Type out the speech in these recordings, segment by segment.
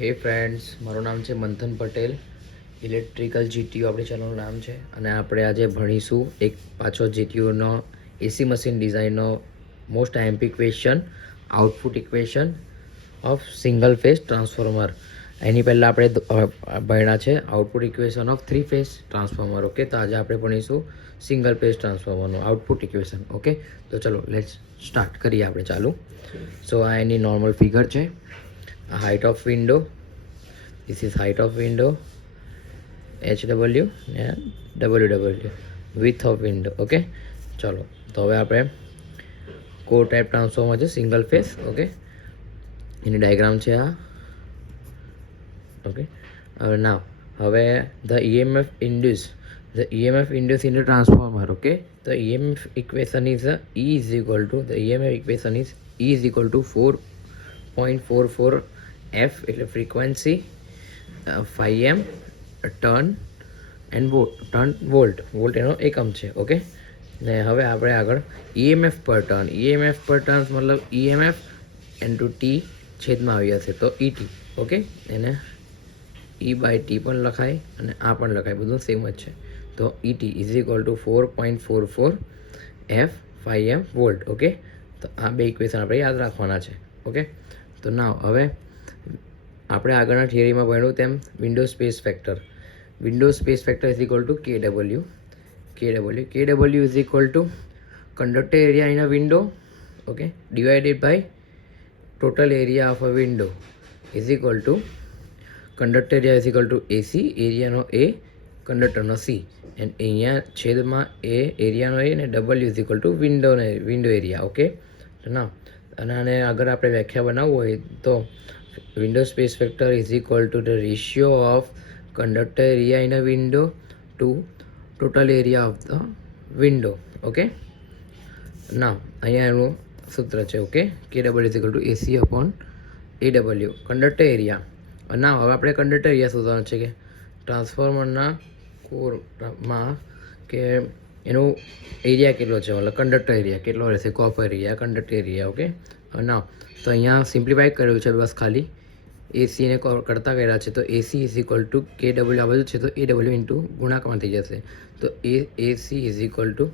હે ફ્રેન્ડ્સ, મારું નામ છે મંથન પટેલ. ઇલેક્ટ્રિકલ જીટીયુ આપણી ચેનલનું નામ છે અને આપણે આજે ભણીશું એક પાછો જીટીયુનો એસી મશીન ડિઝાઇનનો most IMP question, output equation of single phase transformer. એની પહેલાં આપણે ભણ્યા છે output equation of three phase transformer. Okay, તો આજે આપણે ભણીશું સિંગલ ફેઝ ટ્રાન્સફોર્મરનું આઉટપુટ ઇક્વેશન. ઓકે, તો ચલો લેટ્સ સ્ટાર્ટ કરીએ આપણે ચાલુ. સો આ એની નોર્મલ ફિગર છે. Height of window, this is height of window, HW and WW, width of window. Okay, ચલો તો હવે આપણે કો ટાઈપ ટ્રાન્સફોર્મર છે સિંગલ ફેઝ. ઓકે, એની ડાયાગ્રામ છે આ. ઓકે, હવે the EMF induced in the transformer. Okay, the EMF equation is E is equal to 4.44 F એટલે frequency, 5M turn and volt એનો એકમ છે. ઓકે, ને હવે આપણે આગળ EMF પર ટર્ન મતલબ EMF ઇન્ટુ ટી છેદમાં આવી હશે તો ET. ઓકે, એને E/T પણ લખાય અને આ પણ લખાય, બધું સેમ જ છે. તો ET is equal two 4.44 F 5M volt. Okay, તો આ બે ઇક્વેશન આપણે યાદ રાખવાના છે. ઓકે, તો હવે આપણે આગળના થિયરીમાં ભણ્યું તેમ window space factor is equal to KW is equal to conductor area in a window, okay, divided by total area of a window is equal to conductor area is equal to AC, એરિયાનો A, કંડક્ટરનો C, and અહીંયા છેદમાં એ એરિયાનો A ને W is equal to window area. Okay, અને આને આગળ આપણે વ્યાખ્યા બનાવવું હોય તો window space factor is equal to the ratio of conductor area in a window to total area of the window. Okay, અહીંયા એનું સૂત્ર છે. Okay, KW is equal to AC upon AW, conductor area. હવે આપણે conductor area શોધવાનું છે કે ટ્રાન્સફોર્મરના કોરમાં કે એનું એરિયા કેટલો છે, મતલબ કંડક્ટર એરિયા કેટલો રહેશે, copper area, conductor area. Okay, તો અહીંયા સિમ્પ્લિફાઈ કર્યું છે બસ, ખાલી એસીને કરતા કર્યા છે. તો એસી ઇઝ ઇક્વલ ટુ KW આ બધું છે તો AW ઇન્ટુ ગુણાકારમાં થઈ જશે. તો એસી is equal to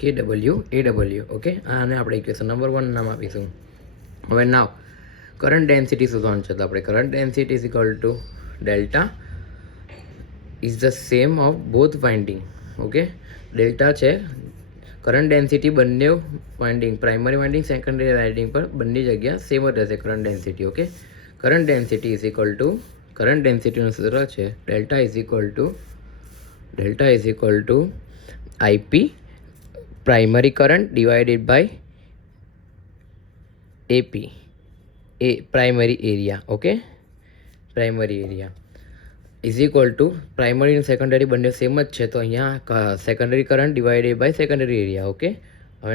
KW AW. Okay, આને આપણે ઇક્વેશન નંબર 1 નામ આપીશું. હવે કરંટ ડેન્સિટી શોધવાનું છે. તો આપણે current density is equal to delta is the same of both winding. Okay, delta છે કરંટ ડેન્સિટી બંને winding, primary winding, secondary winding પર બંને જગ્યા સેમ જ રહેશે current density. Okay, current density is equal to, current ડેન્સિટીનું સૂત્ર છે delta is equal to IP primary current divided by AP primary area. Okay, primary area is equal to primary અને secondary બંને સેમ જ છે તો અહીંયા secondary current divided by secondary area. Okay, હવે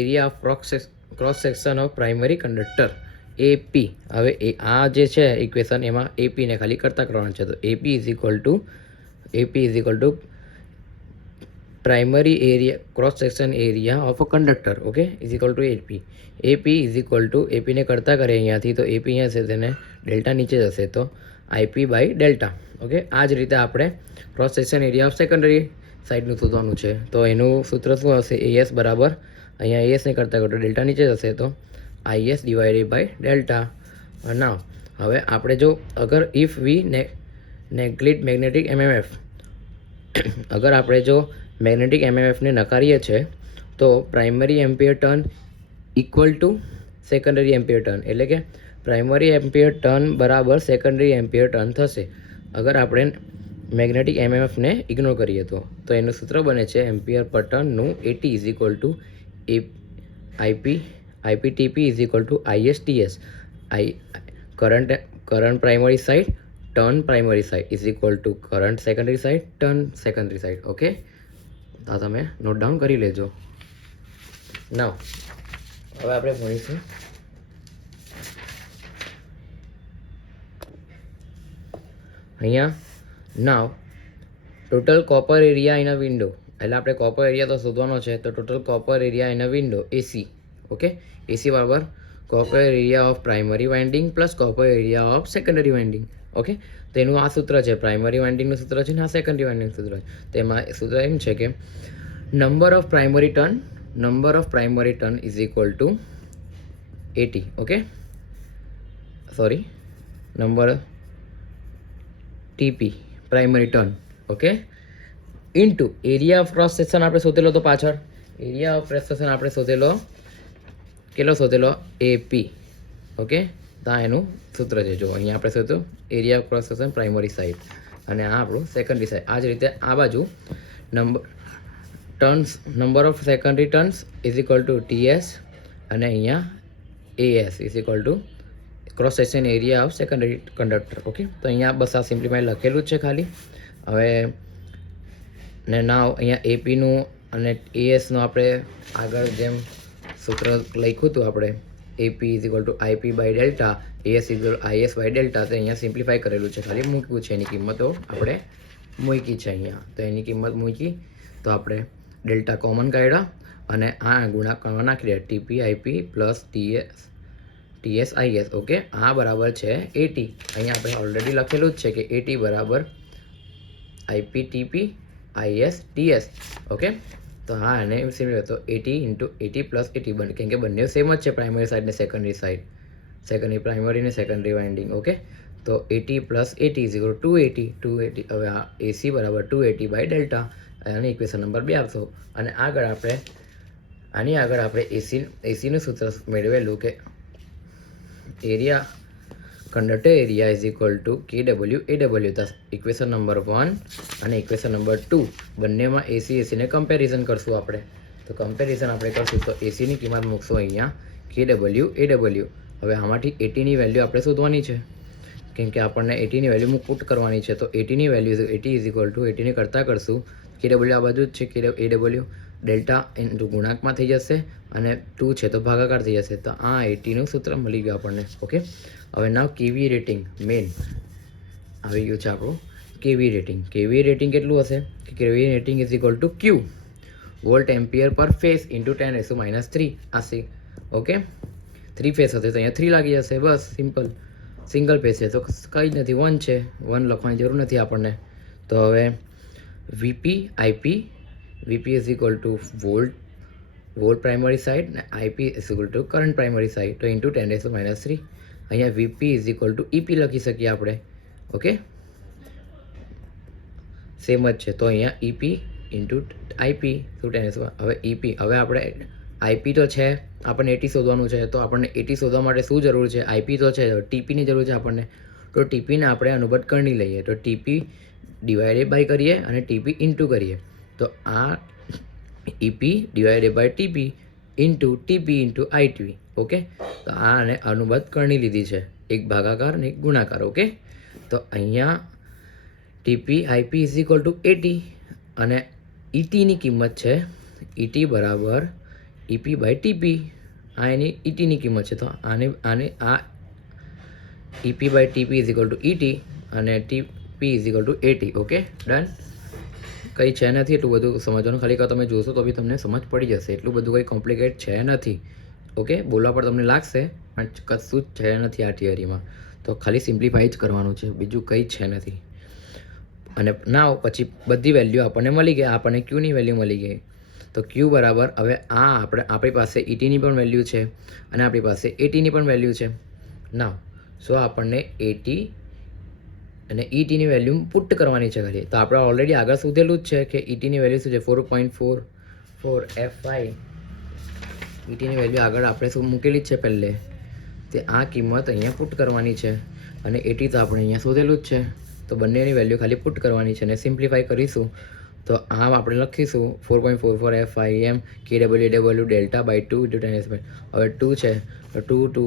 area of cross section of primary conductor AP. હવે આ જે છે ઇક્વેશન એમાં APને ખાલી કરતા કરવાનું છે. તો AP is equal to primary area cross section area of a conductor. Okay, is equal to AP is equal to APને કરતા કરે અહીંયાથી તો AP અહીંયા છે તેને ડેલ્ટા નીચે જશે તો IP બાય ડેલ્ટા. ઓકે, આ જ રીતે આપણે cross section area of secondary સાઇડનું શોધવાનું છે. તો એનું સૂત્ર શું હશે, AS બરાબર અહીંયા ASને કરતાં કરતો ડેલ્ટા નીચે જશે તો IS ડિવાઇડેડ બાય ડેલ્ટા. હવે આપણે જો અગર if V neglect magnetic MMF, અગર આપણે જો મેગ્નેટિક MMFને નકારીએ છીએ તો primary ampere turn equal to secondary ampere turn, એટલે કે પ્રાઇમરી એમ્પિયર ટર્ન બરાબર સેકન્ડરી એમ્પિયર ટર્ન થશે અગર આપણે મેગ્નેટિક MMFને ઇગ્નોર કરીએ તો એનું સૂત્ર બને છે એમ્પિયર પર ટર્નનું AT is equal two IPTP is equal two ISTS. Current primary side turn primary side is equal to current secondary side turn secondary side. Okay, તો તમે નોટ ડાઉન કરી લેજો. હવે આપણે ભણીશું અહીંયા total copper area in a window. એટલે આપણે copper area તો શોધવાનો છે તો total copper area in a window AC. Okay, AC બરાબર copper area of primary winding plus copper area of secondary winding. Okay, તો એનું આ સૂત્ર છે, પ્રાઇમરી વાઇન્ડિંગનું સૂત્ર છે ને આ સેકન્ડરી વાઇન્ડિંગનું સૂત્ર છે. તેમાં સૂત્ર એમ છે કે number of primary turn is equal to 80. Okay, sorry, number TP primary turn, okay, into area of cross section આપણે શોધેલો તો પાછળ એરિયા ઓફ ક્રોસ સેક્શન આપણે શોધેલો કેટલો શોધેલો એપી. ઓકે, તો આ એનું સૂત્ર છે. જો અહીંયા આપણે શોધ્યું area of cross section primary side અને આ આપણું સેકન્ડરી સાઇડ. આ જ રીતે આ બાજુ number of secondary turns is equal two TS અને અહીંયા as is equal to cross section area of secondary conductor. Okay, તો અહીંયા બસ આ સિમ્પ્લિફાઈ લખેલું જ છે ખાલી. હવે ને નાવ અહીંયા એપીનું અને એએસનું આપણે આગળ જેમ સૂત્ર લખ્યું હતું આપણે AP is equal to IP by delta, AS is equal IS by delta, તો અહીંયા સિમ્પ્લિફાઈ કરેલું છે, ખાલી મૂક્યું છે. એની કિંમતો આપણે મૂકી છે અહીંયા. તો એની કિંમત મૂકી તો આપણે ડેલ્ટા કોમન કાઢ્યા અને આ ગુણાકારમાં નાખી દે TP IP plus TS IS. Okay, આ બરાબર છે 80. અહીંયા આપણે ઓલરેડી લખેલું જ છે કે 80 બરાબર IP TP IS TS. Okay, તો હા અને સિમ્પ્લિફાઈ તો 80 ઇન્ટુ 80 પ્લસ 80 બને, કેમ કે બંને સેમ જ છે, પ્રાઇમરી સાઇડ ને સેકન્ડરી સાઇડ, પ્રાઇમરી ને સેકન્ડરી વાઇન્ડિંગ. ઓકે, તો 80 પ્લસ 80 ઇઝ ઇક્વલ 280. હવે આ એસી બરાબર 280 બાય ડેલ્ટા અને ઇક્વેશન નંબર 2 આપશો. અને આની આગળ આપણે એસીનું સૂત્ર મેળવેલું કે area conductor area is equal to KW AW. તો ઇક્વેશન નંબર 1 અને ઇક્વેશન નંબર 2 બંનેમાં એસીને કમ્પેરિઝન કરશું આપણે. તો કમ્પેરિઝન આપણે કરશું તો એસીની કિંમત મૂકશું અહીંયા KW AW. હવે આમાંથી 80ની વેલ્યુ આપણે શોધવાની છે, કેમ કે આપણને 80ની વેલ્યુ પુટ કરવાની છે. તો 80ની વેલ્યુ 80 ઇઝ ઇક્વલ ટુ 80ને કરતાં કરશું KW આ બાજુ જ છે, AW ડેલ્ટા ઇન્ટુ ગુણાંકમાં થઈ જશે અને 2 છે તો ભાગાકાર થઈ જશે. તો આ 80નું સૂત્ર મળી ગયું આપણને. ઓકે, હવે નાવ કેવી રેટિંગ મેઇન આવી ગયું છે આપણું કેવી રેટિંગ. કેવી રેટિંગ કેટલું હશે કે કેવી rating is equal two Q volt ampere પર ફેસ ઇન્ટુ 10⁻³ આસી. ઓકે, 3 ફેસ હશે તો અહીંયા 3 લાગી જશે, બસ સિમ્પલ. સિંગલ ફેસ છે તો કંઈ જ નથી, 1 છે, 1 લખવાની જરૂર નથી આપણને. તો હવે VP is equal to volt primary side ને IP is equal to current primary side તો ઇન્ટુ 10⁻³. અહીંયા VP is equal to EP લખી શકીએ આપણે. ઓકે, સેમ જ છે. તો અહીંયા ઈપી ઇન્ટુ આઈપી ટુ 10. હવે ઈપી, હવે આપણે આઈપી તો છે, આપણને 80 શોધવાનું છે. તો આપણને 80 શોધવા માટે શું જરૂર છે? આઈપી તો છે, ટીપીની જરૂર છે આપણને. તો ટીપીને આપણે અનુબદ્ધ કરી લઈએ. તો ટીપી ડિવાઇડેડ બાય કરીએ અને ટીપી ઇન્ટુ કરીએ. તો આ EP divided by TP into IT. Okay, તો આ અને અનુબદ્ધ કરણી લીધી છે, એક ભાગાકાર અને એક ગુણાકાર. ઓકે, તો અહીંયા TP IP is equal to 80 અને ઈટીની કિંમત છે ઈટી બરાબર ઈપી બાય ટીપી. આ એની ઈટીની કિંમત છે. તો આને આ EP by TP is equal to ET અને TP is equal to 80. Okay, done. કંઈ છે નથી એટલું બધું સમજવાનું, ખાલી તમે જોશો તો બી તમને સમજ પડી જશે. એટલું બધું કંઈ કોમ્પ્લિકેટ છે નથી. ઓકે, બોલવા પર તમને લાગશે પણ કશું જ છે નથી આ થિયરીમાં. તો ખાલી સિમ્પ્લિફાઈ જ કરવાનું છે, બીજું કંઈ છે નથી. અને નાવ પછી બધી વેલ્યુ આપણને મળી ગઈ, આપણને ક્યુની વેલ્યુ મળી ગઈ. તો ક્યુ બરાબર હવે આપણી પાસે ઈટીની પણ વેલ્યુ છે અને આપણી પાસે 80ની પણ વેલ્યુ છે. નાવ સો આપણને 80 અને ઈટીની વેલ્યુ પુટ કરવાની છે ખાલી. તો આપણે ઓલરેડી આગળ શોધેલું જ છે કે ઈટીની વેલ્યુ શું છે 4.44 F5. ઈટીની વેલ્યુ આગળ આપણે શું મૂકેલી જ છે પહેલે, તે આ કિંમત અહીંયા પુટ કરવાની છે અને 80 તો આપણે અહીંયા શોધેલું જ છે. તો બંનેની વેલ્યુ ખાલી પુટ કરવાની છે અને સિમ્પ્લિફાઈ કરીશું તો આમ આપણે લખીશું 4.44 F5M KW delta by 2 into 10⁻². હવે 2 છે તો 2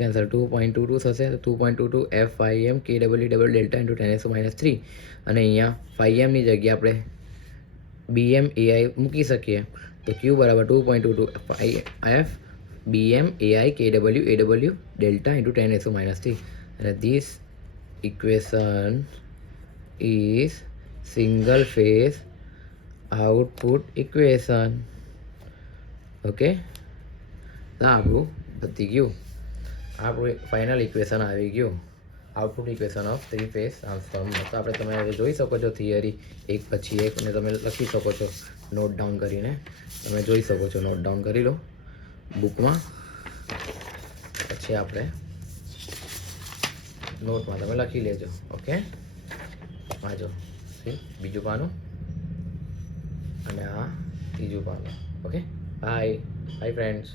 કેન્સલ, 2.22 થશે. તો 2.22 F5M KW ડેલ્ટા ઇન્ટુ 10⁻³ અને અહીંયા 5Mની જગ્યાએ આપણે BM AI મૂકી શકીએ. તો Q બરાબર 2.22 F BM AI KW delta into 10⁻³ અને this equation is single phase output equation. Okay, તો આપણું પતી ગયું. આપણું ફાઇનલ ઇક્વેશન આવી ગયું, output equation of 3 phase transformer. તો આપણે તમે હવે જોઈ શકો છો થિયરી એક પછી એક, અને તમે લખી શકો છો નોટ ડાઉન કરીને. તમે જોઈ શકો છો, નોટ ડાઉન કરી લો બુકમાં, પછી આપણે નોટમાં તમે લખી લેજો. ઓકે, આ જો બીજું પાનું અને આ ત્રીજું પાનું. Okay, bye bye friends.